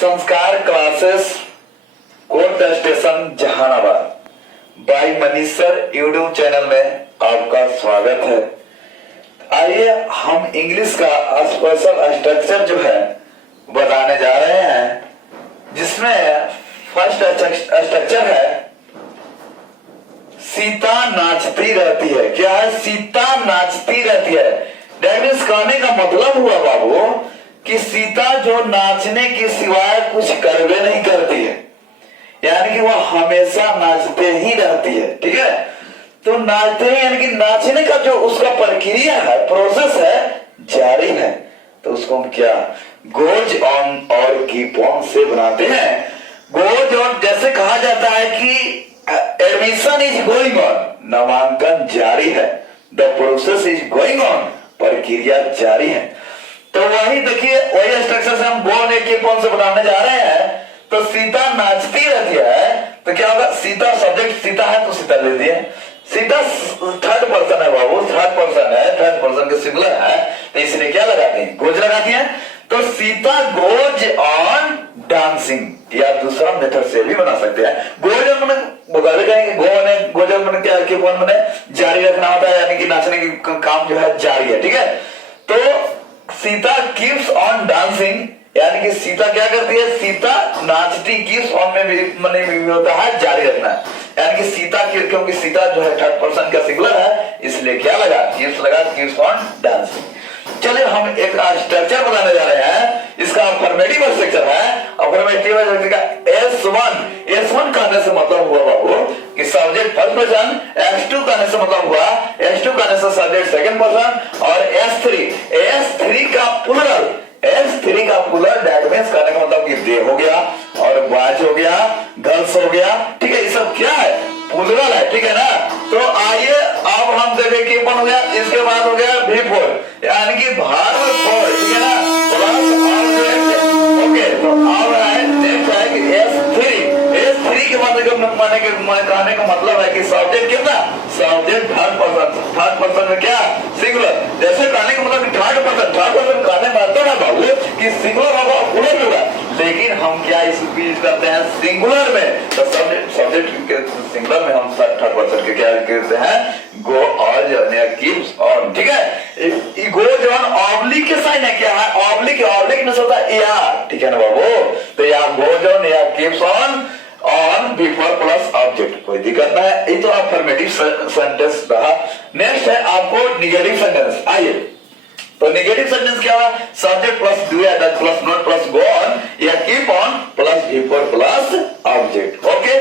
संस्कार classes court station Jehanabad by Manish sir YouTube channel में आपका स्वागत है। आइए हम इंग्लिश का स्पेशल स्ट्रक्चर जो है बताने जा रहे हैं, जिसमें फर्स्ट स्ट्रक्चर है सीता नाचती रहती है। क्या है? सीता नाचती रहती है। दैट मीन्स कहने का मतलब हुआ बाबू कि सीता जो नाचने के सिवाय कुछ करवे नहीं करती है, यानी कि वह हमेशा नाचते ही रहती है। ठीक है, तो नाचते ही यानी कि नाचने का जो उसका प्रक्रिया है, प्रोसेस है, जारी है। तो उसको हम क्या गोज ऑन और कीप ऑन से बनाते हैं। गोज ऑन जैसे कहा जाता है कि एडमिशन इज गोइंग ऑन, नामांकन जारी है। The process is going on, प्रक्रिया जारी है। तो वही देखिए, वही स्ट्रक्चर से हम गोन ए कीप ऑन से बनाने जा रहे हैं। तो सीता नाचती रहती है, तो क्या होगा? सीता सब्जेक्ट सीता है तो सीता ले दिए। सीता थर्ड पर्सन है बाबू, थर्ड पर्सन है, थर्ड पर्सन के सिंगुलर है, तो इसलिए क्या लगाते हैं? गोज लगाती है। तो सीता गोज ऑन डांसिंग, या दूसरा मेथड से भी बना सकते हैं। गोज ऑन मैंने कहेंगे गोज ऑन मैंने क्या कीप ऑन मैंने जारी रखना होता है, यानी कि नाचने की काम जो है जारी है। ठीक है, तो सीता कीप्स ऑन डांसिंग, यानी कि सीता क्या करती है? सीता नाचती, कीप्स ऑन में भी होता है जारी रखना, यानी कि सीता क्योंकि सीता जो है थर्ड पर्सन का सिंगुलर है, इसलिए क्या लगा? कीप्स लगा, कीप्स ऑन डांसिंग। चलिए हम एक स्ट्रक्चर बनाने जा रहे हैं। इसका अफर्मेटिव स्ट्रक्चर है। अफर्मेटिव स्ट्रक्चर का S1 कहने से मतलब हुआ बाबू कि सब्जेक्ट फर्स्ट पर्सन, S2 कहने से मतलब हुआ S2 कहने से सब्जेक्ट सेकंड पर्सन, और S3 का प्लूरल दैट मींस कहने का मतलब कि दे हो गया और बॉयज हो गया, गर्ल्स हो गया। ठीक है, ये सब क्या है? प्लूरल है। ठीक है ना? तो आइए अब हम देखें कि हो गया, इसके बाद हो गया V4, यानी कि वर्ब 4। ठीक है ना? Plus object. ओके, तो अब है नेक्स्ट है कि S3 के कहने का मतलब है कि सब्जेक्ट कितना? सब्जेक्ट थर्ड पर्सन में क्या? सिंगुलर। जैसे कहने का मतलब थर्ड पर्सन कहने में आता है बाबू कि सिंगुलर होगा, प्लूरल होगा, लेकिन हम क्या इसको यूज करते हैं? सिंगुलर में। तो सब्जेक्ट के सिंगुलर में हम थर्ड पर्सन के क्या करते हैं? गो ऑन या कीप्स ऑन। ठीक है, गोज ऑन ऑब्लिक के साइन है। क्या है? ऑब्लिक में होता है या। ठीक है ना बाबू? तो या गोज ऑन या keeps on before plus object, कोई दिक्कत नहीं है। ये तो अफर्मेटिव सेंटेंस रहा। नेक्स्ट है आपको निगेटिव सेंटेंस। आइए, तो निगेटिव सेंटेंस क्या हुआ? सब्जेक्ट प्लस डू या does plus not plus go on या keep on plus before plus object. Okay,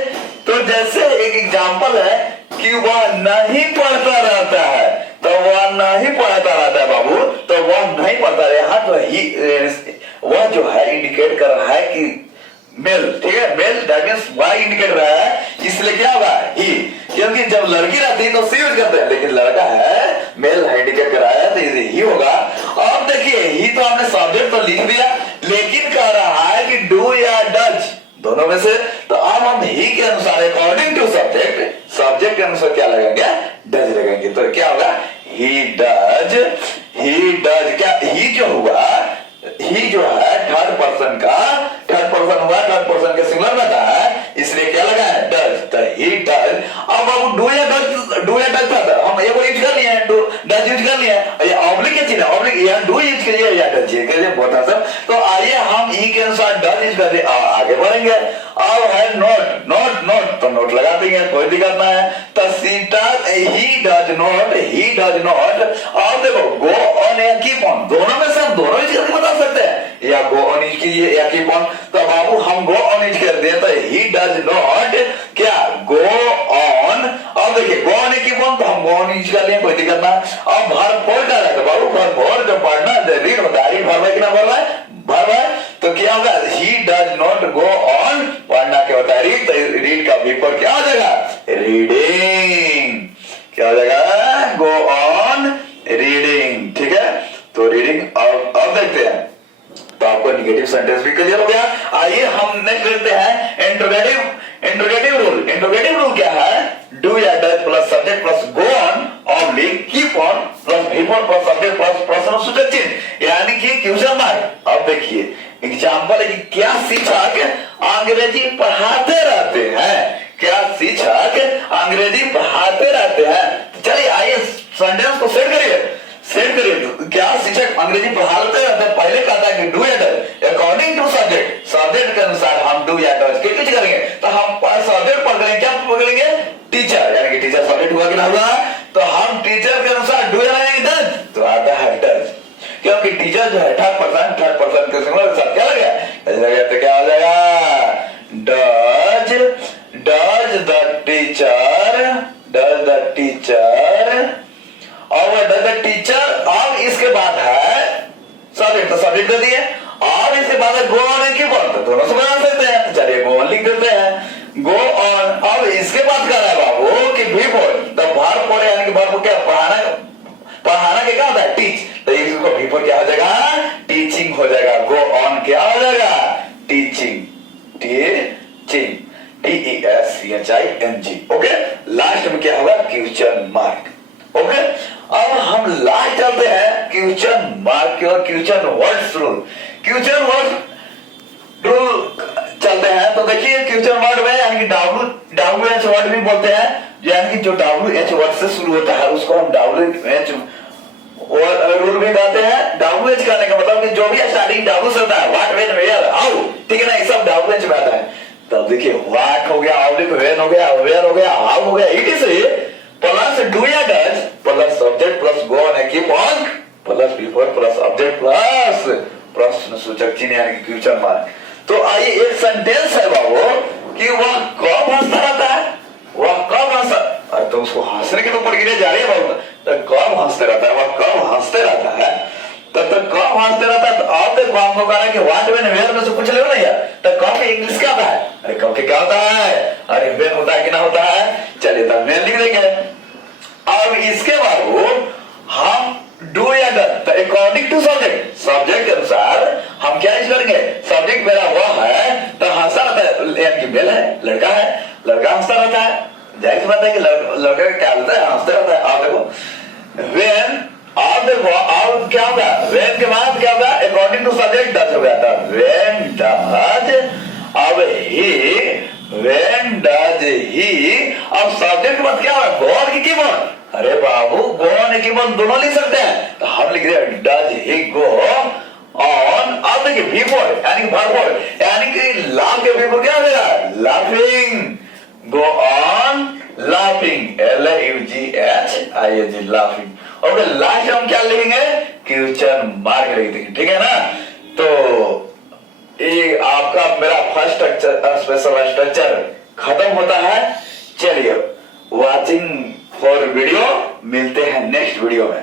तो जैसे एक एग्जांपल है कि वह नहीं पढ़ता रहता है, तो वह नहीं पढ़ता रहता है बाबू, तो वह नहीं पढ़ता रहा। हाँ, तो ही वह जो है इंडिकेट कर रहा है कि मेल। ठीक है, male that means Y indicate रहा है, इसलिए क्या होगा? ही। क्योंकि जब लड़की रहती है तो सी यूज करते हैं, लेकिन लड़का है, मेल इंडिकेट कर रहा है, तो इसे ही होगा। अब देखिए, ही तो हमने सब्जेक्ट तो लिख दिया, लेकिन कह रहा है कि डू या डज, दोनों में से। तो अब हम ही के अनुसार अकॉर्डिंग टू सब्जेक्ट के अनुसार क्या लगेंगे? डज लगेंगे। तो क्या होगा? ही डज क्या? ही जो हुआ, ही जो है थर्ड पर्सन हुआ, थर्ड पर्सन के सिंगुलर में था, इसलिए क्या लगा है? डज। तो ही डज। अब अब डू या डज था, हम ये यूज कर लिए हैं, डज यूज कर लिए हैं। ये ऑब्लिक क्या चीज है? ऑब्लिक या डू यूज करिए या डज यूज करिए, बहुत आसान। तो आइए हम ही के अनुसार डज यूज करते आगे बढ़ेंगे। अब है नोट, तो नोट लगा देंगे, कोई दिक्कत ना है। तो सीता ही डज नॉट। अब देखो, गो ऑन या कीप ऑन, दोनों में से हम दोनों यूज करके बता सकते हैं, या गो ऑन यूज कीजिए या कीप ऑन। तो बाबू हम गो ऑन यूज कर दिए, तो ही डज नॉट क्या? Go on. अब देखिए, गो ऑन कीप ऑन, तो हम गो ऑन यूज कर लिए, कोई दिक्कत ना। अब वर्ब 4 का है, तो बाबू वर्ब 4 जो पढ़ना रीड होता है, वर्ब है कि ना वर्ब है? वर्ब है। तो क्या होगा? He does not go on, पढ़ना क्या होता है? रीड। तो रीड का बिफोर क्या हो जाएगा? रीडिंग। क्या हो जाएगा? Go on reading. ठीक है, तो रीडिंग। अब देखते हैं, तो आपको निगेटिव सेंटेंस भी क्लियर हो गया। आइए हम नेक्स्ट देखते हैं इंट्रोगेटिव रूल क्या है? डू या does plus subject plus go on oblique keep on plus before plus subject plus प्रश्नसूचक चिन्ह, यानी कि क्वेश्चन मार्क। अब देखिए एग्जाम्पल है कि क्या शिक्षक अंग्रेजी पढ़ाते रहते हैं, क्या शिक्षक अंग्रेजी पढ़ाते रहते हैं। तो चलिए आइए सेंटेंस को सेट करिए। क्या शिक्षक अंग्रेजी पढ़ाते रहते हैं, पहले कहता है कि डू या does according to subject, subject के अनुसार हम डू या डज के कुछ करेंगे। तो हम सब्जेक्ट पकड़ेंगे, क्या पकड़ेंगे, टीचर, यानी कि टीचर सब्जेक्ट हुआ कि ना हुआ, तो हम टीचर के अनुसार डू या डज, तो आता है डज, क्योंकि टीचर जो है थर्ड पर्सन के सिंगुलर के साथ क्या लगे, तो क्या हो जाएगा, डज द टीचर और डज द टीचर। अब इसके बाद है सब्जेक्ट, तो सब्जेक्ट दे दिए, और इसके बाद गो ऑन की बात, तो दोनों से बना सकते हैं, तो चलिए गो ऑन लिख देते हैं, गो ऑन। अब इसके बाद क्या है बाबू कि बिफोर द वर्ब फॉर, यानी कि वर्ब क्या, पढ़ाना के क्या होता है, टीच, तो इसको बिफोर क्या हो जाएगा, टीचिंग हो जाएगा। गो ऑन क्या हो जाएगा, टीचिंग, TESCHING। ओके, लास्ट में क्या होगा, क्वेश्चन मार्क। ओके, अब हम लास्ट चलते हैं क्वेश्चन मार्क और question words rule. Question word rule चलते हैं, तो देखिए क्वेश्चन वर्ड में यानी कि WH वर्ड भी बोलते हैं, यानी कि जो WH वर्ड से शुरू होता है उसको हम WH रूल भी कहते हैं। WH कहने का मतलब कि जो भी स्टार्टिंग W से होता है, व्हाट, व्हेन, वेयर, हाउ, ठीक है ना, ये सब WH में आता है। तब देखिए व्हाट हो गया, व्हेन हो गया, वेयर हो गया, हाउ हो गया, इट इज प्लस डू या does plus subject plus go on keep on plus before plus object plus प्रश्न सूचक चिन्ह यानी कि क्वेश्चन मार्क। तो आइए एक सेंटेंस है बाबू कि वह कब हंसता रहता है, वह कब हंसता, अरे तो उसको हंसने की तो प्रक्रिया जारी है बाबू, तो कब हंसते रहता है, वह कब हंसते रहता है, तो कब हंसते रहता है। तो आप देखो हमको कहा है कि व्हाट, व्हेन, वेयर में से पूछ ले ना यार, तो कब इंग्लिश क्या होता है, अरे कब के क्या होता है, अरे व्हेन होता है कि ना होता है, चलिए तब व्हेन लिख देंगे। अब इसके बाद हम डू या डन, तो अकॉर्डिंग टू सब्जेक्ट, सब्जेक्ट के अनुसार हम क्या यूज करेंगे, सब्जेक्ट मेरा वह है तो हंसता रहता है, यानी कि मेल है, लड़का है, लड़का हंसता रहता है, जाहिर सी बात है कि लड़का क्या होता है, हंसते रहता है। आप देखो व्हेन, आप देखो अब क्या होगा, व्हेन के बाद क्या होगा, अकॉर्डिंग टू सब्जेक्ट डज हो गया था, व्हेन डज, अब ही, व्हेन डज ही, अब सब्जेक्ट मत क्या होगा, गो ऑन की कीमत, अरे बाबू गो ऑन की कीमत दोनों लिख सकते हैं, तो हम लिख रहे हैं डज ही गो ऑन। अब देखिए बिफोर यानी कि वर्ब, यानी कि लाफ के बिफोर क्या हो जाएगा, laughing, go on laughing, LAUGHING laughing. और लास्ट हम क्या लिखेंगे, क्वेश्चन मार्क लिख देंगे, ठीक है ना। तो ये आपका मेरा फर्स्ट स्पेशल स्ट्रक्चर खत्म होता है। चलिए वॉचिंग फॉर वीडियो, मिलते हैं नेक्स्ट वीडियो में।